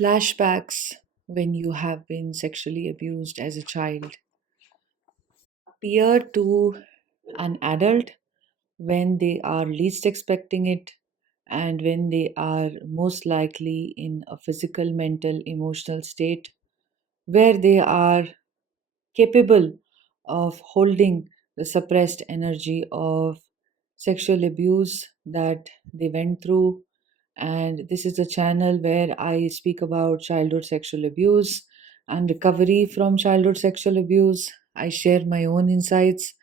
Flashbacks when you have been sexually abused as a child appear to an adult when they are least expecting it and when they are most likely in a physical, mental, emotional state where they are capable of holding the suppressed energy of sexual abuse that they went through. And this is a channel where I speak about childhood sexual abuse and recovery from childhood sexual abuse. I share my own insights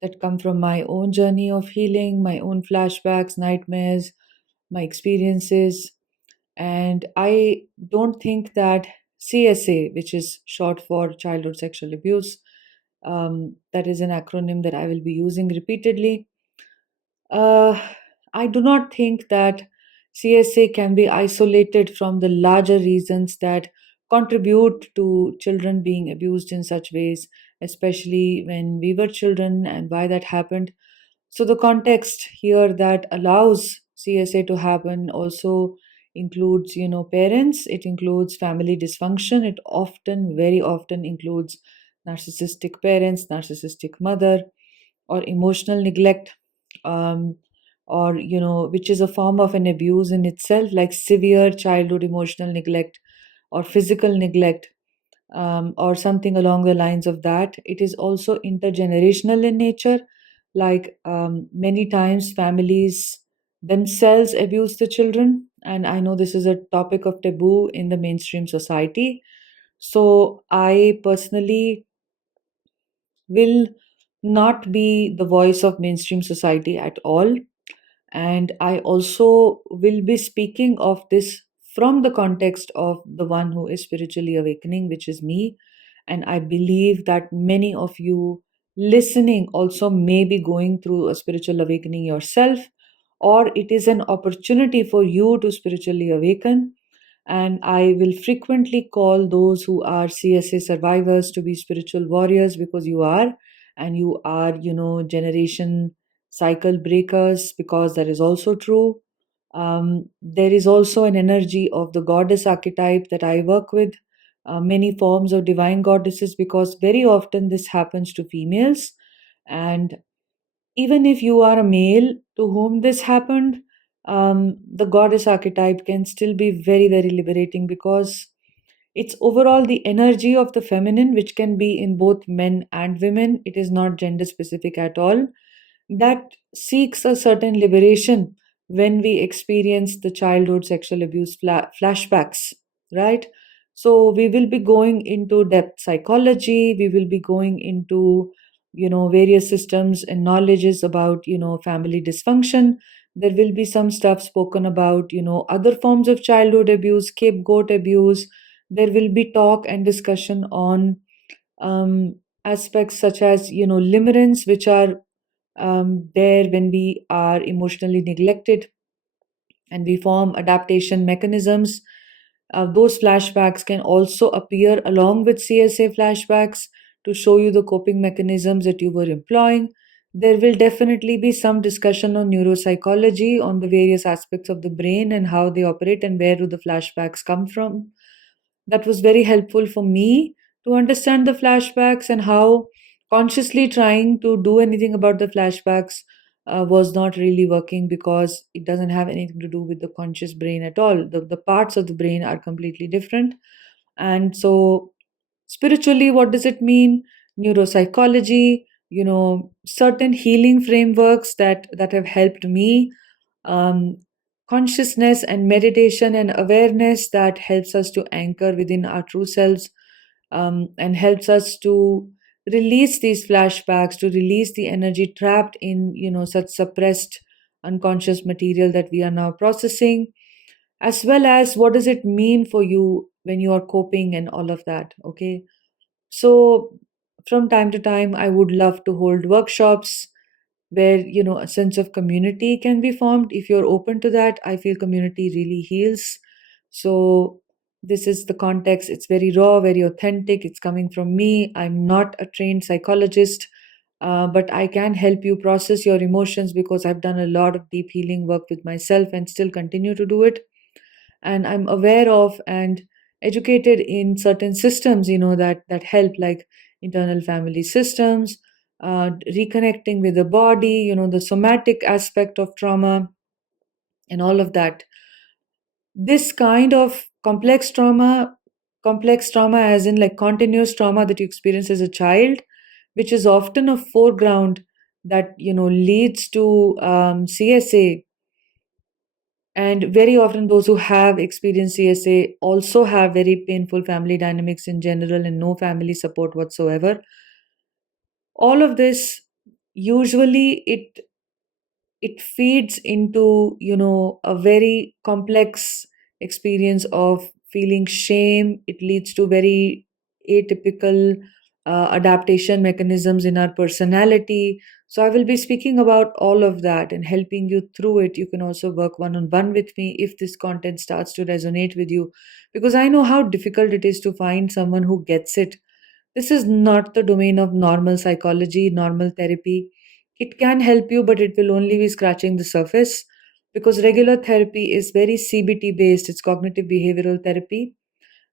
that come from my own journey of healing, my own flashbacks, nightmares, my experiences. And I don't think that CSA, which is short for childhood sexual abuse, that is an acronym that I will be using repeatedly. Uh, I do not think that CSA can be isolated from the larger reasons that contribute to children being abused in such ways, especially when we were children and why that happened. So, the context here that allows CSA to happen also includes, parents, it includes family dysfunction, it often, very often includes narcissistic parents, narcissistic mother, or emotional neglect, um, or which is a form of an abuse in itself, like severe childhood emotional neglect or physical neglect, or something along the lines of that. It is also intergenerational in nature, like many times families themselves abuse the children, and I know this is a topic of taboo in the mainstream society. So I personally will not be the voice of mainstream society at all. And I also will be speaking of this from the context of the one who is spiritually awakening, which is me. And I believe that many of you listening also may be going through a spiritual awakening yourself, or it is an opportunity for you to spiritually awaken. And I will frequently call those who are CSA survivors to be spiritual warriors, because you are, and you are, generation cycle breakers, because that is also true. There is also an energy of the goddess archetype that I work with, many forms of divine goddesses, because very often this happens to females. And even if you are a male to whom this happened, the goddess archetype can still be very, very liberating, because it's overall the energy of the feminine, which can be in both men and women. It is not gender specific at all, that seeks a certain liberation when we experience the childhood sexual abuse flashbacks, right? So we will be going into depth psychology, we will be going into various systems and knowledges about family dysfunction. There will be some stuff spoken about other forms of childhood abuse, scapegoat abuse. There will be talk and discussion on aspects such as limerence, which are there when we are emotionally neglected and we form adaptation mechanisms. Those flashbacks can also appear along with CSA flashbacks to show you the coping mechanisms that you were employing. There will definitely be some discussion on neuropsychology, on the various aspects of the brain and how they operate and where do the flashbacks come from. That was very helpful for me to understand the flashbacks, and how consciously trying to do anything about the flashbacks was not really working, because it doesn't have anything to do with the conscious brain at all. The parts of the brain are completely different. And so, spiritually, what does it mean? Neuropsychology, certain healing frameworks that have helped me, um, consciousness and meditation and awareness that helps us to anchor within our true selves, and helps us to release these flashbacks, to release the energy trapped in such suppressed unconscious material that we are now processing, as well as what does it mean for you when you are coping and all of that. Okay, so from time to time I would love to hold workshops where a sense of community can be formed. If you're open to that, I feel community really heals. So this is the context. It's very raw, very authentic. It's coming from me. I'm not a trained psychologist, but I can help you process your emotions, because I've done a lot of deep healing work with myself and still continue to do it. And I'm aware of and educated in certain systems, that help, like internal family systems, reconnecting with the body, the somatic aspect of trauma, and all of that. This kind of complex trauma, as in like continuous trauma that you experience as a child, which is often a foreground that leads to CSA. And very often, those who have experienced CSA also have very painful family dynamics in general and no family support whatsoever. All of this, usually it feeds into a very complex experience of feeling shame. It leads to very atypical adaptation mechanisms in our personality. So I will be speaking about all of that and helping you through it. You can also work one on one with me if this content starts to resonate with you, because I know how difficult it is to find someone who gets it. This is not the domain of normal psychology, normal therapy. It can help you, but it will only be scratching the surface, because regular therapy is very CBT based, it's cognitive behavioral therapy,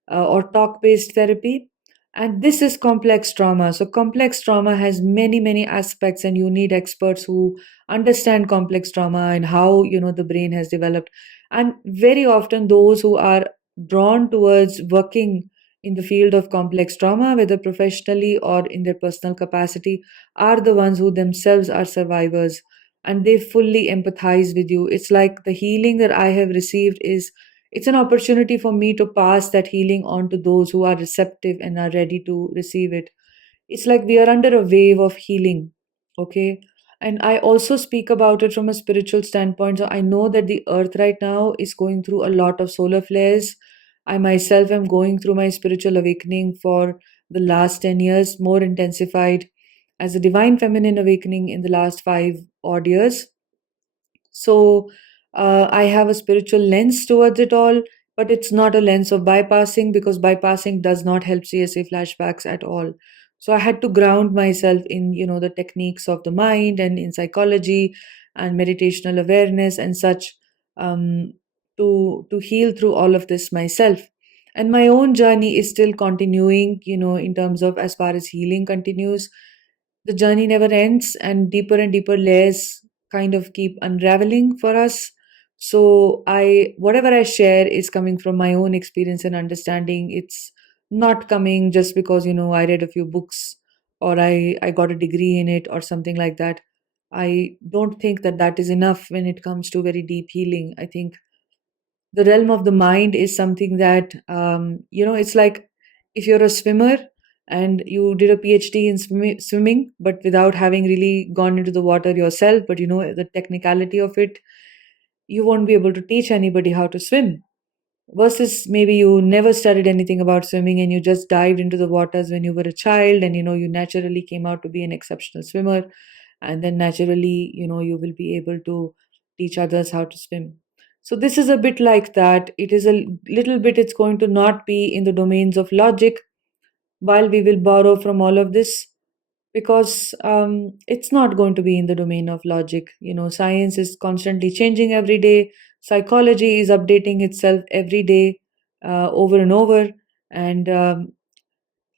or talk based therapy. And this is complex trauma. So, complex trauma has many, many aspects, and you need experts who understand complex trauma and how the brain has developed. And very often, those who are drawn towards working in the field of complex trauma, whether professionally or in their personal capacity, are the ones who themselves are survivors, and they fully empathize with you. It's like the healing that I have received is, it's an opportunity for me to pass that healing on to those who are receptive and are ready to receive it. It's like we are under a wave of healing. Okay. And I also speak about it from a spiritual standpoint. So I know that the earth right now is going through a lot of solar flares. I myself am going through my spiritual awakening for the last 10 years, more intensified as a divine feminine awakening in the last 5 odd years. So I have a spiritual lens towards it all, but it's not a lens of bypassing, because bypassing does not help CSA flashbacks at all. So I had to ground myself in the techniques of the mind and in psychology and meditational awareness and such, to heal through all of this myself. And my own journey is still continuing, in terms of as far as healing continues. The journey never ends, and deeper layers kind of keep unraveling for us. So whatever I share is coming from my own experience and understanding. It's not coming just because I read a few books, or I got a degree in it or something like that. I don't think that that is enough when it comes to very deep healing. I think the realm of the mind is something that, it's like if you're a swimmer and you did a PhD in swimming, but without having really gone into the water yourself, but the technicality of it, you won't be able to teach anybody how to swim. Versus maybe you never studied anything about swimming and you just dived into the waters when you were a child, and you naturally came out to be an exceptional swimmer, and then naturally you will be able to teach others how to swim. So this is a bit like that. It is a little bit, it's going to not be in the domains of logic, while we will borrow from all of this, because it's not going to be in the domain of logic. Science is constantly changing every day. Psychology is updating itself every day, over and over. And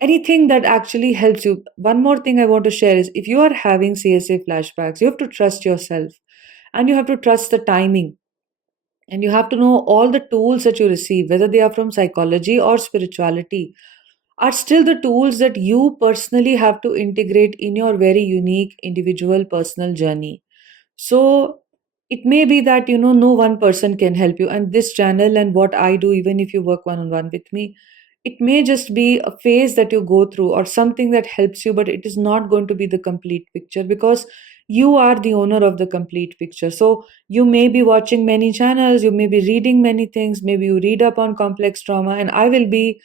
anything that actually helps you. One more thing I want to share is, if you are having CSA flashbacks, you have to trust yourself, and you have to trust the timing, and you have to know all the tools that you receive, whether they are from psychology or spirituality, are still the tools that you personally have to integrate in your very unique individual personal journey. So it may be that no one person can help you, and this channel and what I do, even if you work one on one with me, it may just be a phase that you go through or something that helps you, but it is not going to be the complete picture, because you are the owner of the complete picture. So you may be watching many channels, you may be reading many things, maybe you read up on complex trauma, and I will be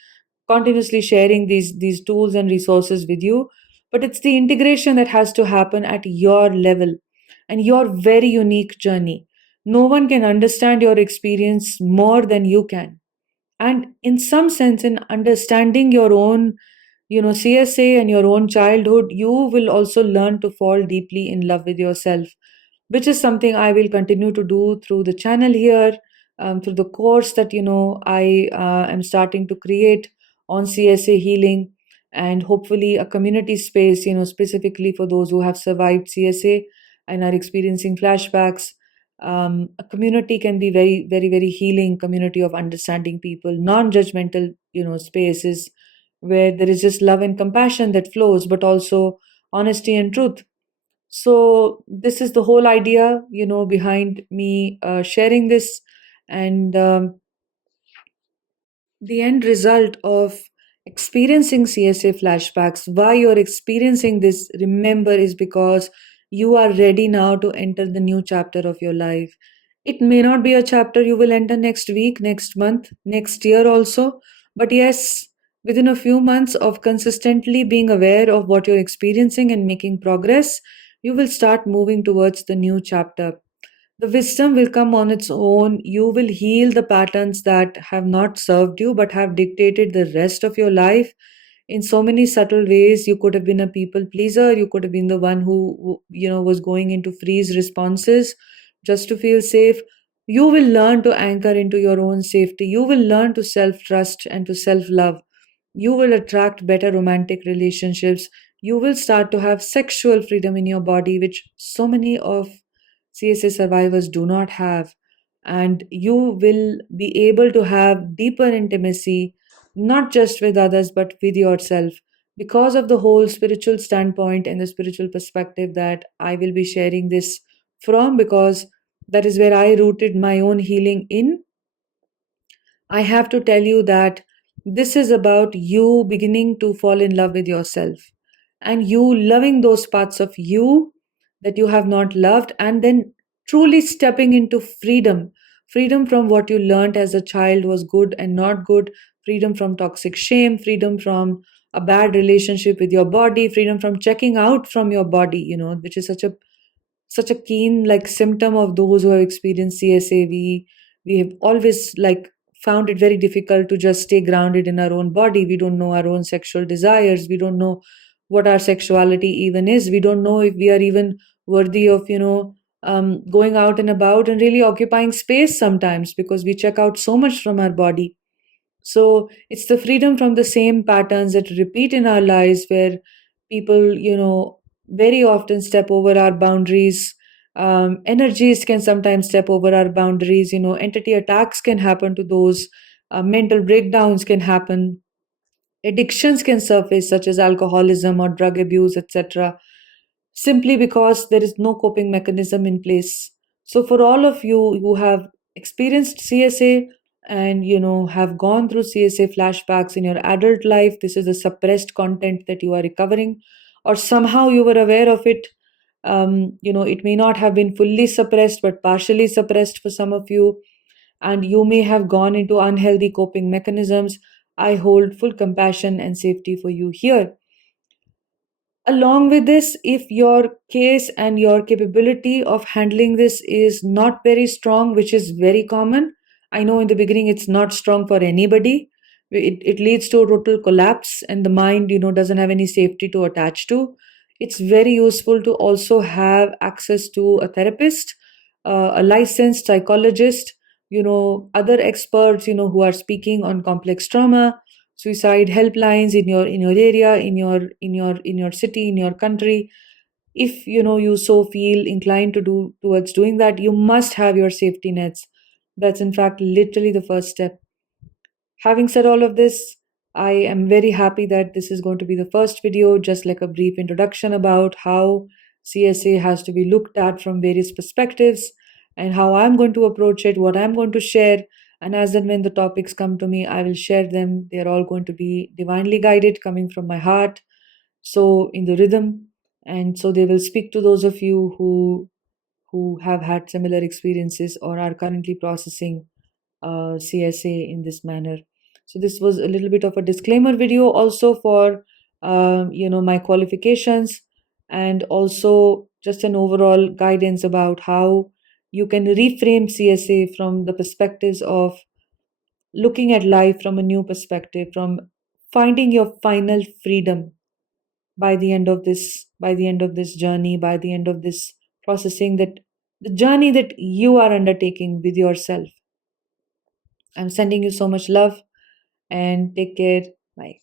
continuously sharing these tools and resources with you. But it's the integration that has to happen at your level and your very unique journey. No one can understand your experience more than you can. And in some sense, in understanding your own CSA and your own childhood, you will also learn to fall deeply in love with yourself, which is something I will continue to do through the channel here, through the course that I am starting to create on CSA healing, and hopefully a community space, specifically for those who have survived CSA and are experiencing flashbacks. A community can be very, very, very healing community of understanding people, non-judgmental, spaces where there is just love and compassion that flows, but also honesty and truth. So this is the whole idea, behind me sharing this, and the end result of experiencing CSA flashbacks, why you're experiencing this, remember, is because you are ready now to enter the new chapter of your life. It may not be a chapter you will enter next week, next month, next year also, but yes, within a few months of consistently being aware of what you're experiencing and making progress, you will start moving towards the new chapter. The wisdom will come on its own. You will heal the patterns that have not served you but have dictated the rest of your life in so many subtle ways. You could have been a people pleaser. You could have been the one who was going into freeze responses just to feel safe. You will learn to anchor into your own safety. You will learn to self trust and to self love. You will attract better romantic relationships. You will start to have sexual freedom in your body, which so many of CSA survivors do not have. And you will be able to have deeper intimacy, not just with others, but with yourself, because of the whole spiritual standpoint and the spiritual perspective that I will be sharing this from, because that is where I rooted my own healing in. I have to tell you that this is about you beginning to fall in love with yourself and you loving those parts of you that you have not loved, and then truly stepping into freedom. Freedom from what you learned as a child was good and not good, freedom from toxic shame, freedom from a bad relationship with your body, freedom from checking out from your body, which is such a keen like symptom of those who have experienced CSA. We have always like found it very difficult to just stay grounded in our own body. We don't know our own sexual desires. We don't know what our sexuality even is. We don't know if we are even worthy of going out and about and really occupying space sometimes, because we check out so much from our body. So it's the freedom from the same patterns that repeat in our lives, where people, very often step over our boundaries. Energies can sometimes step over our boundaries. Entity attacks can happen to those. Mental breakdowns can happen. Addictions can surface, such as alcoholism or drug abuse, etc., simply because there is no coping mechanism in place. So, for all of you who have experienced CSA and have gone through CSA flashbacks in your adult life, this is a suppressed content that you are recovering, or somehow you were aware of it. It may not have been fully suppressed, but partially suppressed for some of you, and you may have gone into unhealthy coping mechanisms. I hold full compassion and safety for you here. Along with this, if your case and your capability of handling this is not very strong, which is very common, I know in the beginning it's not strong for anybody. It leads to a total collapse, and the mind, doesn't have any safety to attach to. It's very useful to also have access to a therapist, a licensed psychologist, other experts, who are speaking on complex trauma, suicide helplines in your area, in your city, in your country. If you so feel inclined to do towards doing that, you must have your safety nets. That's in fact literally the first step. Having said all of this, I am very happy that this is going to be the first video, just like a brief introduction about how CSA has to be looked at from various perspectives and how I'm going to approach it, what I'm going to share. And as and when the topics come to me, I will share them. They're all going to be divinely guided, coming from my heart. So, in the rhythm. And so they will speak to those of you who have had similar experiences or are currently processing CSA in this manner. So this was a little bit of a disclaimer video also for my qualifications, and also just an overall guidance about how you can reframe CSA from the perspectives of looking at life from a new perspective, from finding your final freedom by the end of this journey, by the end of this processing, that the journey that you are undertaking with yourself. I'm sending you so much love and take care. Bye.